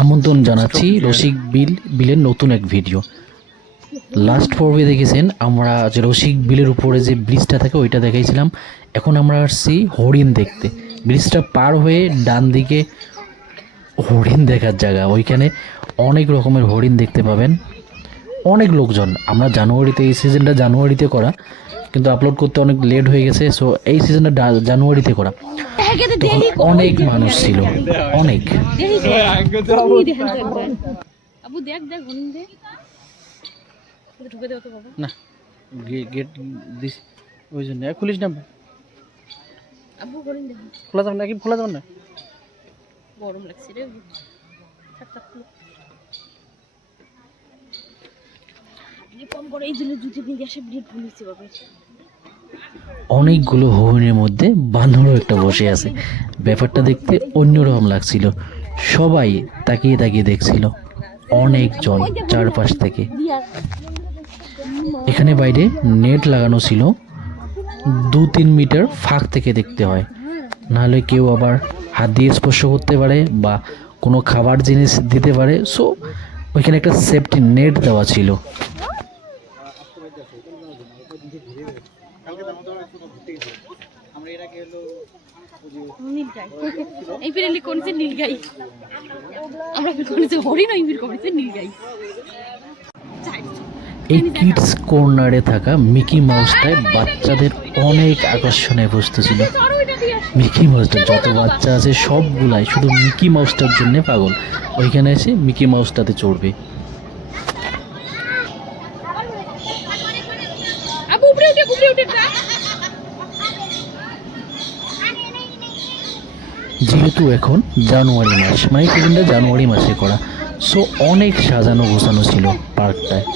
আমন্ত্রণ জানাচ্ছি রসিক বিলের নতুন এক ভিডিও। লাস্ট পর্বে দেখেছেন আমরা যে রসিক বিলের উপরে যে ব্রিজটা থাকে ওইটা দেখাইছিলাম। এখন আমরা আসছি হরিণ দেখতে। ব্রিজটা পার হয়ে ডান দিকে হরিণ দেখার জায়গা, ওইখানে অনেক রকমের হরিণ দেখতে পাবেন। অনেক লোকজন, আমরা জানুয়ারিতে, এই সিজনটা জানুয়ারিতে করা, কিন্তু আপলোড করতে অনেক লেট হয়ে গেছে। সো এই সিজনটা জানুয়ারিতে করা, তখন অনেক মানুষ ছিল, অনেক। না গেট দিস, ওই জন্য খুলিস না, খোলা যাবে না কি, খোলা যাবে না, গরম লাগছে রে। অনেকগুলো হরিণের মধ্যে বাঁধরও একটা বসে আছে। ব্যাপারটা দেখতে অন্যরকম লাগছিল, সবাই তাকিয়ে তাকিয়ে দেখছিল, অনেকজন চারপাশ থেকে। এখানে বাইরে নেট লাগানো ছিল, 2-3 মিটার ফাঁক থেকে দেখতে হয়, নাহলে কেউ আবার হাত দিয়ে স্পর্শ করতে পারে বা কোনো খাবার জিনিস দিতে পারে। সো ওইখানে একটা সেফটি নেট দেওয়া ছিল। এই কিডস কর্নারে থাকা মিকি মাউসটায় বাচ্চাদের অনেক আকর্ষণীয় বস্তু ছিল। মিকি মাউসটা, যত বাচ্চা আছে সবগুলাই শুধু মিকি মাউসটার জন্য পাগল, ওইখানে এসে মিকি মাউসটাতে চড়বে। যেহেতু এখন জানুয়ারি মাস, মানে সিজনটা জানুয়ারি মাসে করা, সো অনেক সাজানো গোছানো ছিল পার্কটায়।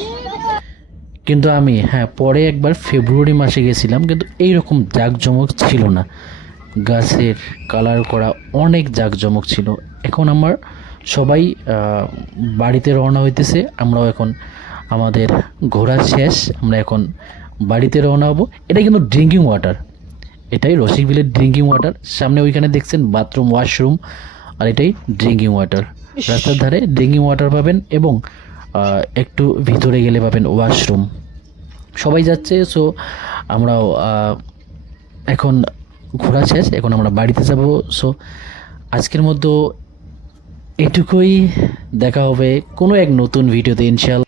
কিন্তু আমি পরে একবার ফেব্রুয়ারি মাসে গেছিলাম, কিন্তু এইরকম জাঁকজমক ছিল না। গাছের কালার করা অনেক জাঁকজমক ছিল। এখন আমার সবাই বাড়িতে রওনা হইতেছে, আমরাও এখন আমাদের ঘোরা শেষ, আমরা এখন বাড়িতে রওনা হব। এটা কিন্তু ড্রিঙ্কিং ওয়াটার, এটাই রসিক বিলের ড্রিঙ্কিং ওয়াটার। সামনে ওইখানে দেখছেন বাথরুম, ওয়াশরুম, আর এটাই ড্রিঙ্কিং ওয়াটার। রাস্তার ধারে ড্রিঙ্কিং ওয়াটার পাবেন এবং একটু ভিতরে গেলে পাবেন ওয়াশরুম। সবাই যাচ্ছে, সো আমরাও এখন ঘোরা শেষ, এখন আমরা বাড়িতে যাব। সো আজকের মতো এটুকুই, দেখা হবে কোনো এক নতুন ভিডিওতে ইনশাআল্লাহ।